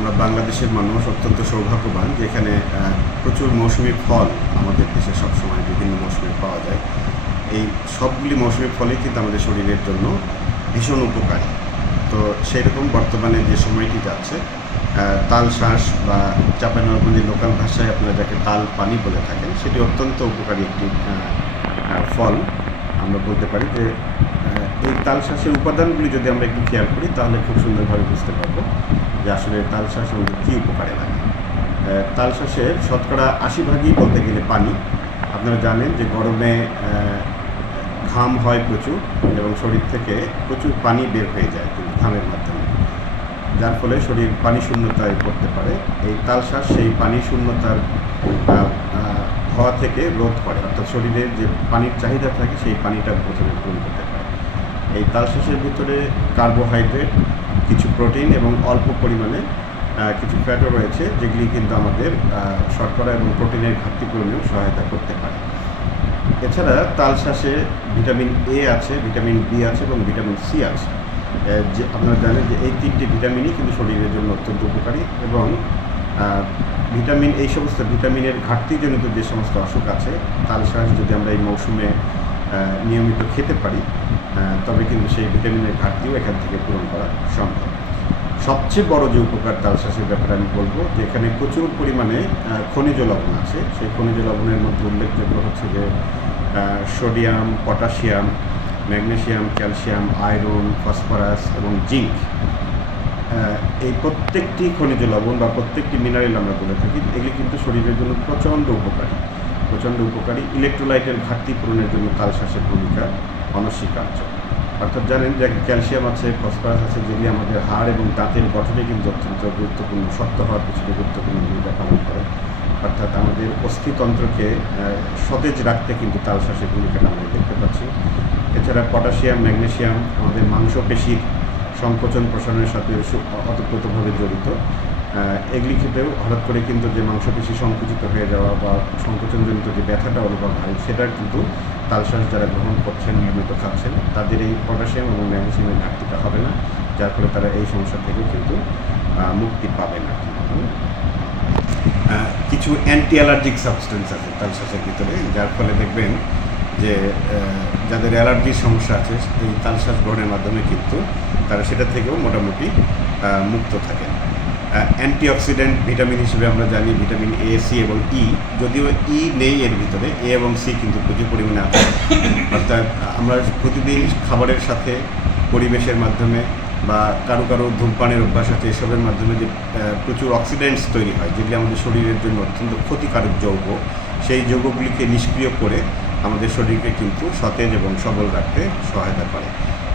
আমরা বাংলাদেশের মানুষ অত্যন্ত সৌভাগ্যবান, যেখানে প্রচুর মৌসুমি ফল আমাদের দেশে সবসময় বিভিন্ন মৌসুমে পাওয়া যায়। এই সবগুলি মৌসুমি ফলই কিন্তু আমাদের শরীরের জন্য ভীষণ উপকারী। তো সেই রকম বর্তমানে যে সময়টি যাচ্ছে তাল শ্বাস বা চাঁপাইনবাবগঞ্জের লোকাল ভাষায় আপনারা যাকে তাল পানি বলে থাকেন, সেটি অত্যন্ত উপকারী একটি ফল। আমরা বলতে পারি যে এই তাল শ্বাসের উপাদানগুলি যদি আমরা একটু খেয়াল করি তাহলে খুব সুন্দরভাবে বুঝতে পারব যে আসলে তাল শ্বাস আমাদের কী উপকারে লাগে। আহ, শতকরা আশি ভাগই বলতে গেলে পানি। আপনারা জানেন যে গরমে ঘাম হয় প্রচুর এবং শরীর থেকে প্রচুর পানি বের হয়ে যায় কিন্তু ঘামের মাধ্যমে। যার ফলে শরীর পানি শূন্যতায় পড়তে পারে। এই তালশ্বাস সেই পানি শূন্যতার হওয়া থেকে রোধ করে। অর্থাৎ শরীরের যে পানির চাহিদা থাকে সেই পানিটা প্রথমে পূরণ করতে এই তালশ্বাসের ভিতরে কার্বোহাইড্রেট কিছু প্রোটিন এবং অল্প পরিমাণে কিছু ফ্যাটও রয়েছে, যেগুলি কিন্তু আমাদের শর্করা এবং প্রোটিনের ঘাটতি পূরণেও সহায়তা করতে পারে। এছাড়া তাল শ্বাসে ভিটামিন এ আছে ভিটামিন বি আছে এবং ভিটামিন সি আছে। যে আপনারা জানেন যে এই তিনটি ভিটামিনই কিন্তু শরীরের জন্য অত্যন্ত উপকারী এবং ভিটামিন এই সমস্ত ভিটামিনের ঘাটতিজনিত যে সমস্ত অসুখ আছে, তাল শ্বাস যদি আমরা এই মৌসুমে নিয়মিত খেতে পারি। তবে কিন্তু সেই ভিটামিনের ঘাটতিও এখান থেকে পূরণ করা সম্ভব। সবচেয়ে বড় যে উপকার তাল শ্বাসের ব্যাপারে আমি বলব যে এখানে প্রচুর পরিমাণে খনিজ লবণ আছে। সেই খনিজ লবণের মধ্যে উল্লেখযোগ্য হচ্ছে যে sodium, potassium, magnesium, calcium, iron, phosphorus এবং জিঙ্ক। এই প্রত্যেকটি খনিজ লবণ বা প্রত্যেকটি মিনারেল আমরা বলে থাকি, এগুলি কিন্তু শরীরের জন্য প্রচণ্ড উপকারী। প্রচণ্ড উপকারী। ইলেকট্রোলাইটের ঘাটতি পূরণের জন্য তালশ্বাসের ভূমিকা অনস্বীকার্য। অর্থাৎ জানেন যে ক্যালসিয়াম আছে, ফসফরাস আছে যেগুলি আমাদের হাড় এবং দাঁতের গঠনে কিন্তু অত্যন্ত গুরুত্বপূর্ণ, শক্ত হওয়ার পিছনে গুরুত্বপূর্ণ ভূমিকা পালন করে। অর্থাৎ আমাদের অস্থিতন্ত্রকে সতেজ রাখতে কিন্তু তালশ্বাসের ভূমিকাটা আমরা দেখতে পাচ্ছি। এছাড়া পটাশিয়াম, ম্যাগনেসিয়াম আমাদের মাংসপেশির সংকোচন প্রসারণের সাথে অতপ্রতভাবে জড়িত। এগুলি ক্ষেত্রেও হঠাৎ করে কিন্তু যে মাংসপেশি সংকুচিত হয়ে যাওয়া বা সংকোচনজনিত যে ব্যথাটা অনুভব হয়, সেটা কিন্তু তালশ্বাস যারা গ্রহণ করছেন, নিয়মিত খাচ্ছেন, তাদের এই পটাশিয়াম এবং ম্যাগনেসিয়ামের ঘাটতিটা হবে না, যার ফলে তারা এই সমস্যা থেকেও কিন্তু মুক্তি পাবে না। কিছু অ্যান্টি অ্যালার্জিক সাবস্টেন্স আছে তালশ্বাসের ভিতরে, যার ফলে দেখবেন যে যাদের অ্যালার্জির সমস্যা আছে, এই তালশ্বাস গ্রহণের মাধ্যমে কিন্তু তারা সেটা থেকেও মোটামুটি মুক্ত থাকেন অ্যান্টিঅক্সিডেন্ট ভিটামিন হিসেবে আমরা জানি ভিটামিন এ সি এবং ই যদিও ই নেই এর ভিতরে এ এবং সি কিন্তু প্রচুর পরিমাণে আছে। অর্থাৎ আমরা প্রতিদিন খাবারের সাথে পরিবেশের মাধ্যমে বা কারও কারও ধূমপানের অভ্যাস আছে এসবের মাধ্যমে যে প্রচুর অক্সিডেন্টস তৈরি হয় যেগুলি আমাদের শরীরের জন্য অত্যন্ত ক্ষতিকারক যৌগ সেই যৌগগুলিকে নিষ্ক্রিয় করে আমাদের শরীরকে কিন্তু সতেজ এবং সবল রাখতে সহায়তা করে।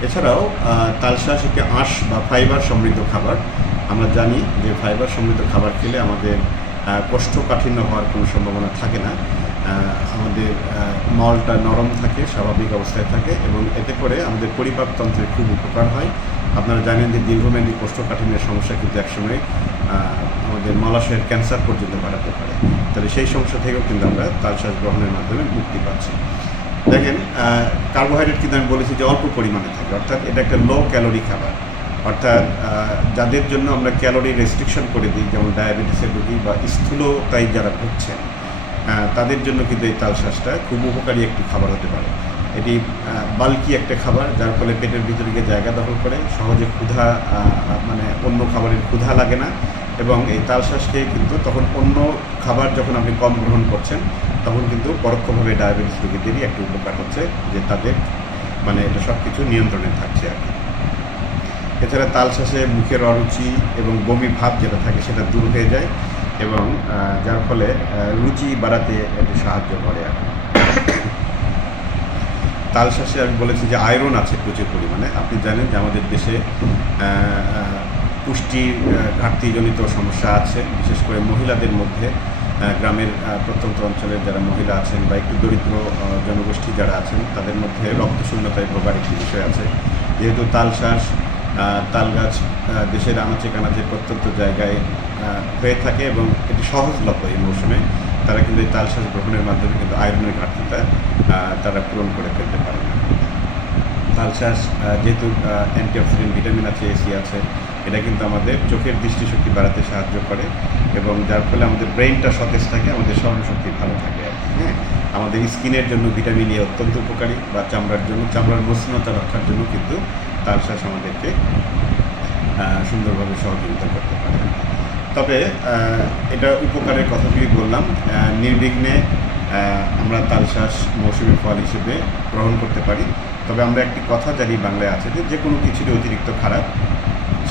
এছাড়াও আহ, তালশ্বাস একটি আঁশ বা ফাইবার সমৃদ্ধ খাবার আমরা জানি যে ফাইবার সমৃদ্ধ খাবার খেলে আমাদের কোষ্ঠকাঠিন্য হওয়ার কোনো সম্ভাবনা থাকে না। আমাদের মলটা নরম থাকে, স্বাভাবিক অবস্থায় থাকে এবং এতে করে আমাদের পরিপাকতন্ত্রের খুব উপকার হয়। আপনারা জানেন যে দীর্ঘমেয়াদী কোষ্ঠকাঠিন্যের সমস্যা কিন্তু একসময় আমাদের মলাশয়ের ক্যান্সার পর্যন্ত বাড়াতে পারে। তাহলে সেই সমস্যা থেকেও কিন্তু আমরা তালশ্বাস গ্রহণের মাধ্যমে মুক্তি পাচ্ছি। দেখেন কার্বোহাইড্রেট কিন্তু আমি বলেছি যে অল্প পরিমাণে থাকে, অর্থাৎ এটা একটা লো ক্যালোরি খাবার। অর্থাৎ যাদের জন্য আমরা ক্যালোরি রেস্ট্রিকশন করে দিই, যেমন ডায়াবেটিসের রোগী বা স্থূলতায় যারা ভুগছেন তাদের জন্য কিন্তু এই তালশ্বাসটা খুব উপকারী একটি খাবার হতে পারে। এটি বাল্কি একটা খাবার, যার ফলে পেটের ভিতরে গিয়ে জায়গা দখল করে, সহজে ক্ষুধা মানে অন্য খাবারের ক্ষুধা লাগে না এবং এই তালশ্বাস খেয়ে কিন্তু তখন অন্য খাবার যখন আপনি কম গ্রহণ করছেন, তখন কিন্তু পরোক্ষভাবে ডায়াবেটিস রোগীদেরই একটা উপকার হচ্ছে যে তাদের মানে এটা সব কিছু নিয়ন্ত্রণে থাকছে আর কি। এছাড়া তাল শ্বাসে মুখের অরুচি এবং বমি ভাব যেটা থাকে সেটা দূর হয়ে যায় এবং যার ফলে রুচি বাড়াতে এটি সাহায্য করে আর। তাল আমি বলেছি যে আয়রন আছে প্রচুর পরিমাণে। আপনি জানেন যে আমাদের দেশে পুষ্টির ঘাটতিজনিত সমস্যা আছে। বিশেষ করে মহিলাদের মধ্যে গ্রামের প্রত্যন্ত অঞ্চলের যারা মহিলা আছেন বা একটু দরিদ্র জনগোষ্ঠী যারা আছেন, তাদের মধ্যে রক্তশূন্যতায় ভোগার একটি বিষয় আছে। যেহেতু তাল শ্বাস তাল গাছ দেশের আনাচে কানাচে প্রত্যন্ত জায়গায় হয়ে থাকে এবং এটি সহজলভ্য এই মৌসুমে। তারা কিন্তু এই তাল শ্বাস গ্রহণের মাধ্যমে কিন্তু আয়রনের ঘাটতিটা তারা পূরণ করে ফেলতে পারে। তালশ্বাস আহ, যেহেতু অ্যান্টিঅক্সিডেন্ট ভিটামিন আছে এসি আছে এটা কিন্তু আমাদের চোখের দৃষ্টিশক্তি বাড়াতে সাহায্য করে এবং যার ফলে আমাদের ব্রেনটা সতেজ থাকে আমাদের স্মরণশক্তি ভালো থাকে হ্যাঁ? আমাদের স্কিনের জন্য ভিটামিন এ অত্যন্ত উপকারী বা চামড়ার জন্য, চামড়ার মসৃণতা রক্ষার জন্য কিন্তু তালশাঁস আমাদেরকে সুন্দরভাবে সহযোগিতা করতে পারে। তবে এটা উপকারের কথাগুলি বললাম নির্বিঘ্নে আমরা তালশ্বাস মৌসুমি ফল হিসেবে গ্রহণ করতে পারি। তবে আমরা একটি কথা জানি বাংলায় আছে যে যে কোনো কিছুরই অতিরিক্ত খারাপ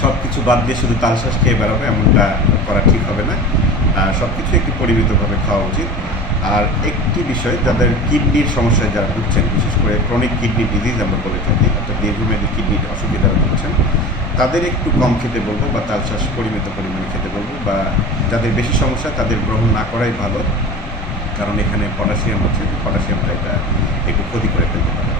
সব কিছু বাদ দিয়ে শুধু তালশ্বাস খেয়ে বেড়াবে এমনটা করা ঠিক হবে না। সব কিছু একটু পরিমিতভাবে খাওয়া উচিত। আর একটি বিষয়, যাদের কিডনির সমস্যায় যারা ভুগছেন, বিশেষ করে ক্রনিক কিডনি ডিজিজ আমরা বলে থাকি, অর্থাৎ দীর্ঘমেয়াদী কিডনির অসুখে যারা ভুগছেন, তাদের একটু কম খেতে বলব বা তাল শ্বাস পরিমিত পরিমাণে খেতে বলব বা যাদের বেশি সমস্যা, তাদের গ্রহণ না করাই ভালো। কারণ এখানে পটাশিয়াম আছে পটাশিয়ামটা এটা একটু ক্ষতি করে ফেলতে পারে।